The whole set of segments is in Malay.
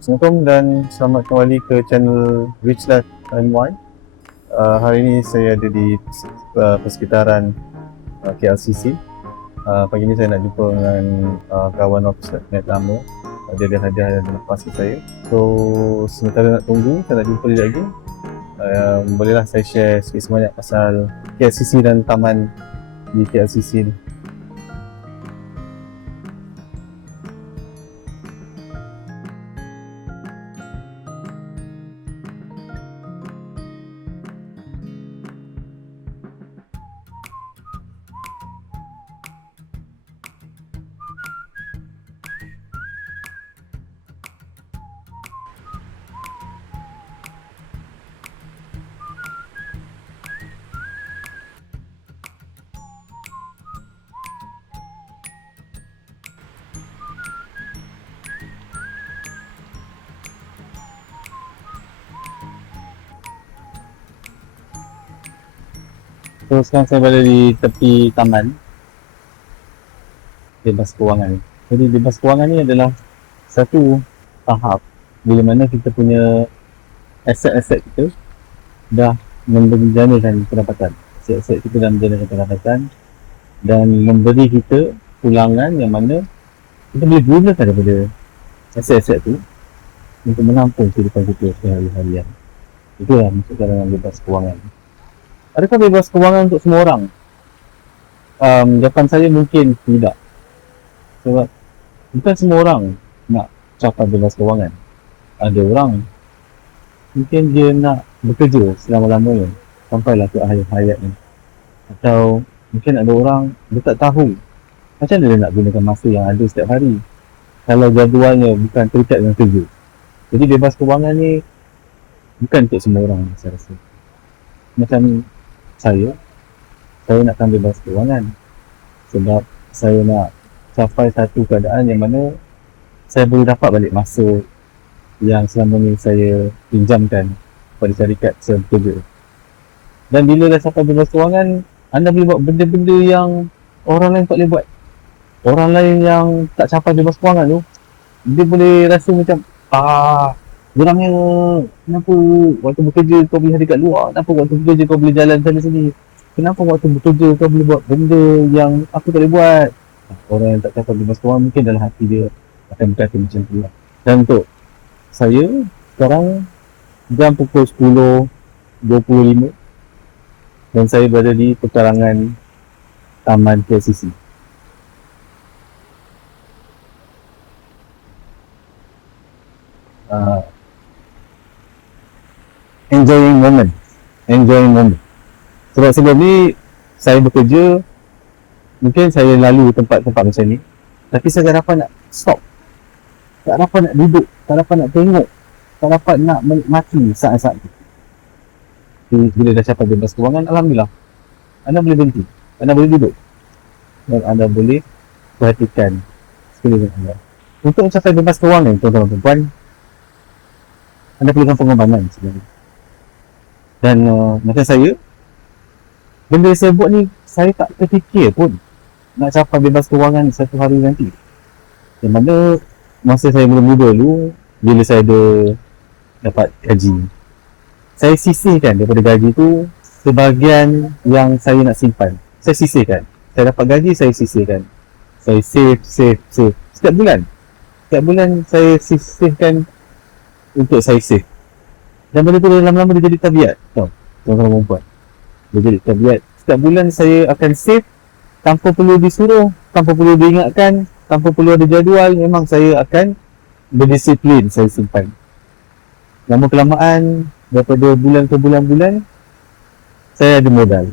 Assalamualaikum dan selamat kembali ke channel Rich Life and Wine. Hari ini saya ada di persekitaran KLCC. Pagi ini saya nak jumpa dengan kawan officer net lama. Dia ada hadiah dan lepas saya. So sementara nak tunggu, saya nak jumpa dia lagi. Bolehlah saya share sikit sebanyak pasal KLCC dan taman di KLCC ni. So sekarang saya berada di tepi taman bebas kewangan. Jadi bebas kewangan ni adalah satu tahap bila mana kita punya aset-aset kita dah menjanakan pendapatan. Aset-aset kita dah menjanakan pendapatan dan memberi kita pulangan yang mana kita boleh gunakan daripada aset-aset tu untuk menampung kehidupan kita sehari-harian. Itulah maksud dalam bebas kewangan. Adakah bebas kewangan untuk semua orang? Jawapan saya mungkin tidak. Sebab bukan semua orang nak capai bebas kewangan. Ada orang mungkin dia nak bekerja selama-lamanya sampailah ke akhir hayatnya. Atau mungkin ada orang dia tak tahu macam mana dia nak gunakan masa yang ada setiap hari kalau jadualnya bukan terikat dengan kerja. Jadi bebas kewangan ni bukan untuk semua orang, saya rasa. Macam saya nakkan bebas kewangan sebab saya nak capai satu keadaan yang mana saya boleh dapat balik masa yang selama ni saya pinjamkan pada syarikat saya bekerja. Dan bila dah capai bebas kewangan, anda boleh buat benda-benda yang orang lain tak boleh buat. Orang lain yang tak capai bebas kewangan tu, dia boleh rasa macam orangnya, kenapa waktu bekerja kau boleh ada kat luar, kenapa waktu bekerja kau boleh jalan sana sini, kenapa waktu bekerja kau boleh buat benda yang aku tak boleh buat. Orang yang tak capai bebas kewangan mungkin dalam hati dia akan berkata macam tu lah. Dan untuk saya sekarang jam pukul 10.25 dan saya berada di pekarangan Taman KLCC. Enjoying moment. Sebab sebelum ni saya bekerja, mungkin saya lalu tempat-tempat macam ni, tapi saya tak dapat nak stop, tak dapat nak duduk, tak dapat nak tengok, tak dapat nak menikmati saat-saat tu. Bila dah capai bebas kewangan, alhamdulillah, anda boleh berhenti, anda boleh duduk dan anda boleh perhatikan sekeliling anda. Untuk mencapai bebas kewangan, tuan-tuan dan puan, anda perlukan pengembangan sebenarnya. Dan macam saya, benda yang saya buat ni, saya tak terfikir pun nak capai bebas kewangan satu hari nanti. Yang mana masa saya muda-muda dulu, bila saya ada dapat gaji, saya sisihkan daripada gaji tu sebahagian yang saya nak simpan. Saya sisihkan. Saya dapat gaji, saya sisihkan. Saya save. Setiap bulan saya sisihkan untuk saya save. Dan benda tu lama-lama dia jadi tabiat. Tuan-tuan perempuan, dia jadi tabiat. Setiap bulan saya akan save tanpa perlu disuruh, tanpa perlu diingatkan, tanpa perlu ada jadual. Memang saya akan berdisiplin, saya simpan. Lama kelamaan, daripada bulan ke bulan, saya ada modal.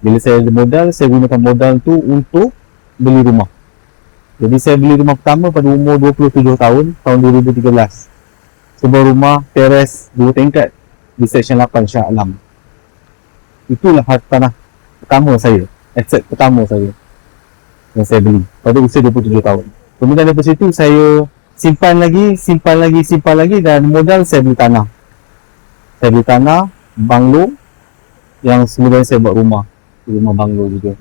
Bila saya ada modal, saya gunakan modal tu untuk beli rumah. Jadi saya beli rumah pertama pada umur 27 tahun, tahun 2013. Sebuah rumah teres 2 tingkat di Seksyen 8 Shah Alam. Itulah harta tanah pertama saya, aset pertama saya yang saya beli pada usia 27 tahun. Kemudian daripada situ saya simpan lagi dan modal saya beli tanah. Saya beli tanah, banglo, yang kemudian saya buat rumah banglo juga.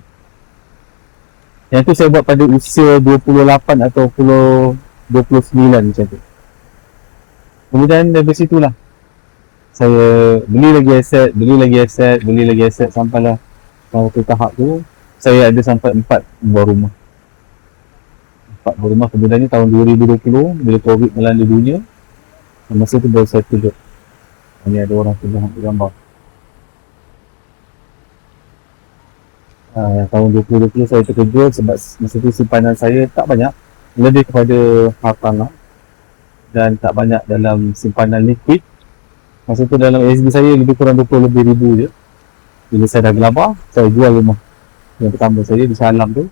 Yang tu saya buat pada usia 28 atau 29 macam tu. Kemudian dari situlah saya beli lagi aset sampailah ke tahap tu saya ada sampai 4 buah rumah. Kemudian ni tahun 2020 bila Covid melanda dunia, masa tu baru saya tunjuk. Ini ada orang tunjuk gambar. Tahun 2020 saya terkejut sebab masa tu simpanan saya tak banyak, lebih kepada hartanah dan tak banyak dalam simpanan liquid. Masa tu dalam ASB saya lebih kurang 20 lebih ribu je. Bila saya dah gelabah, saya jual rumah yang pertama saya di Salam tu.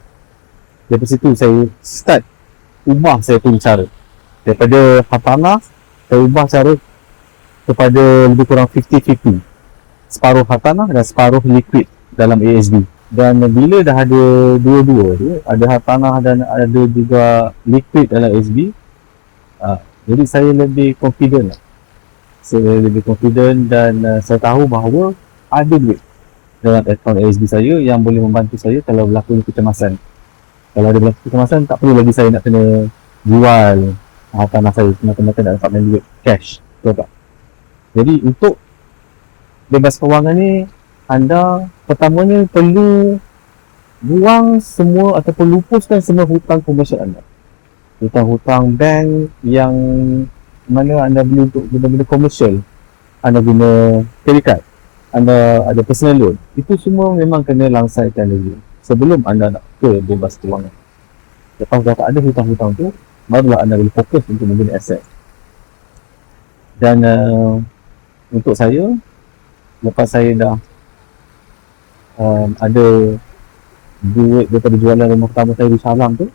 Dari situ saya start ubah saya punya cara. Daripada hartanah, saya ubah cara kepada lebih kurang 50-50. Separuh hartanah dan separuh liquid dalam ASB. Dan bila dah ada dua-dua tu, ada hartanah dan ada juga liquid dalam ASB, jadi saya lebih confident lah. Saya lebih confident dan saya tahu bahawa ada duit dalam akaun ASB saya yang boleh membantu saya kalau berlaku kecemasan. Kalau ada berlaku kecemasan, tak perlu lagi saya nak kena jual hartanah saya, semata-mata nak dapat duit cash. Betul tak? Jadi untuk bebas kewangan ni, anda pertamanya perlu buang semua ataupun lupuskan semua hutang komersial anda. Hutang-hutang bank yang mana anda beli untuk benda-benda komersial, anda guna credit card, anda ada personal loan, itu semua memang kena langsaikan dulu sebelum anda nak ke bebas kewangan. Lepas dah tak ada hutang-hutang tu, barulah anda boleh fokus untuk membeli aset. Dan untuk saya, lepas saya dah ada duit daripada jualan rumah pertama saya di Salam tu,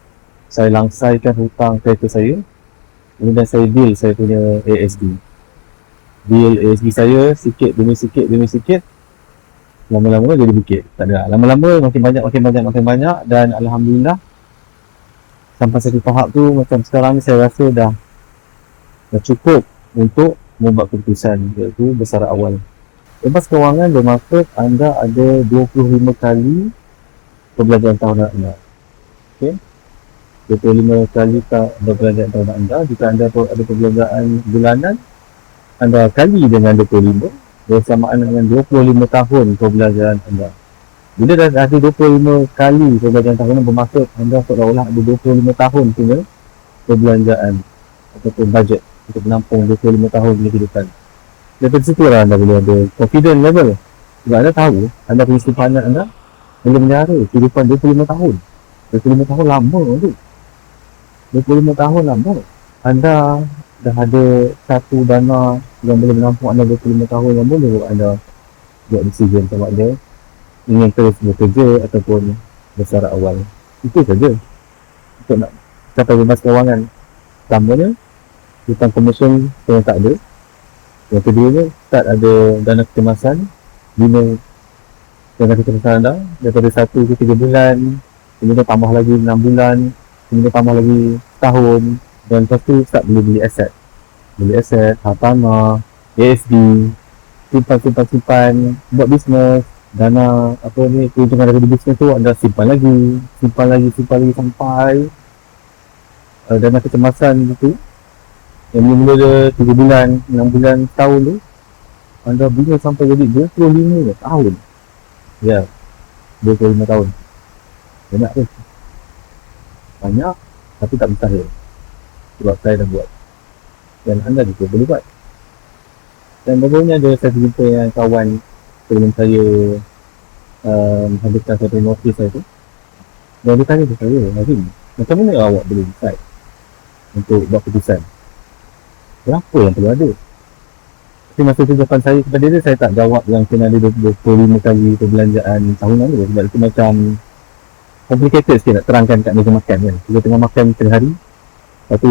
saya langsaikan hutang kereta saya. Kemudian saya deal saya punya ASB. Deal ASB saya sikit demi sikit. Lama-lama jadi bukit. Tak ada. Lama-lama makin banyak dan alhamdulillah sampai satu tahap tu macam sekarang ni saya rasa dah cukup untuk membuat keputusan, iaitu besaran awal. Bebas kewangan bermaksud anda ada 25 kali perbelanjaan tahunan anda. Okay? 25 kali perbelanjaan tahunan anda. Jika anda ada perbelanjaan bulanan, anda kali dengan 25 bersamaan dengan 25 tahun perbelanjaan anda. Bila dah ada 25 kali perbelanjaan tahunan, bermaksud anda seolah-olah ada 25 tahun punya perbelanjaan ataupun budget untuk menampung 25 tahun punya kehidupan. Daripada situ lah anda boleh ada confident level. Sebab anda tahu anda punya simpanan anda boleh menyara kehidupan 25 tahun. 25 tahun lama tu. 25 tahun lama. Anda dah ada satu dana yang boleh menampung anda 25 tahun, yang boleh anda buat decision sama ada ingin terus bekerja ataupun besaran awal. Itu saja untuk nak capai bebas kewangan. Pertamanya, hutang komersial yang tak ada. Yang keduanya, start ada dana kecemasan, bina dana kecemasan anda daripada 1 ke 3 bulan, kemudian tambah lagi 6 bulan, kemudian tambah lagi tahun, dan lepas tu start boleh beli aset, hartanah, ASB, simpan, buat bisnes, dana apa ni, keuntungan daripada bisnes tu anda simpan lagi sampai dana kecemasan itu yang mula-mula 3 bulan, 6 bulan, tahun tu anda bina sampai jadi 25 tahun. Ya, 25 tahun. Banyak tu. Banyak, tapi tak mustahil. Sebab saya dah buat. Dan anda juga boleh buat. Dan barunya ada saya jumpa yang kawan sebelum saya habiskan satu notis saya tu. Dan dia tanya kepada saya, Nazim, macam mana awak boleh decide untuk buat keputusan? Berapa yang perlu ada? Tapi masa tu jawapan saya kepada dia, saya tak jawab yang kena ada 25 kali perbelanjaan tahunan tu. Sebab itu macam complicated sikit nak terangkan kat meja makan kan. Kita tengah makan tengah hari, lepas tu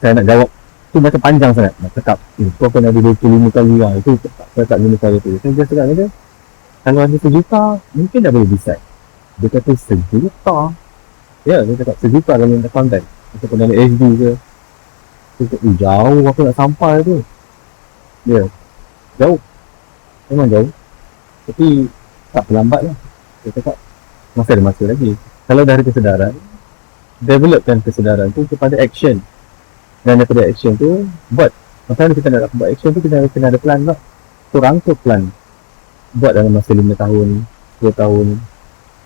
saya nak jawab tu macam panjang sangat nak cakap tu apa nak ada 25 kali lah. Itu saya tak guna cara tu. Saya just cakap dia, kalau ada 1 juta mungkin dah boleh decide. Dia kata 1 juta. Ya, dia cakap 1 juta dalam accountant ataupun dalam SD ke. Dia cakap jauh aku nak sampai tu. Ya, jauh, memang jauh, tapi tak terlambat lah. Dia cakap masih ada masa lagi. Kalau dah ada kesedaran, developkan kesedaran tu kepada action, dan daripada action tu buat Macam mana kita nak buat action tu, kita ada plan tak. Kurang tu plan. Buat dalam masa 5 tahun, 10 tahun.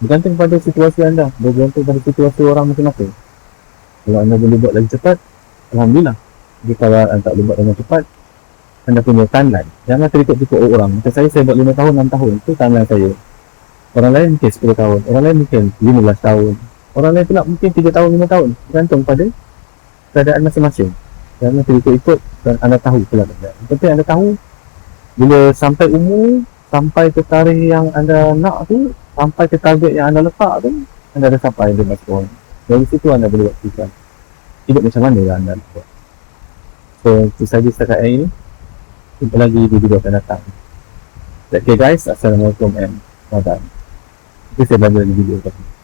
Bergantung pada situasi anda. Bergantung pada situasi orang masing-masing. Kalau anda boleh buat lagi cepat, Alhamdulillah. Jadi kalau anda tak boleh buat dengan cepat, anda punya timeline. Jangan terikut-ikut orang. Macam saya buat 5 tahun, 6 tahun. Itu timeline saya. Orang lain mungkin 10 tahun. Orang lain mungkin 15 tahun. Orang lain pula mungkin 3 tahun, 5 tahun. Bergantung pada keadaan masing-masing. Jangan terikut-ikut dan anda tahu pula. Yang penting anda tahu, bila sampai umur, sampai ke tarikh yang anda nak tu, sampai ke target yang anda letak tu, anda dah sampai di masa orang. Dari situ anda boleh buat keputusan. Hidup macam mana lah anda nak buat. So, itu saja setakat hari ini. Jumpa lagi di video akan datang. Okay guys, Assalamualaikum and bye-bye. Itu saya belajar di video tadi.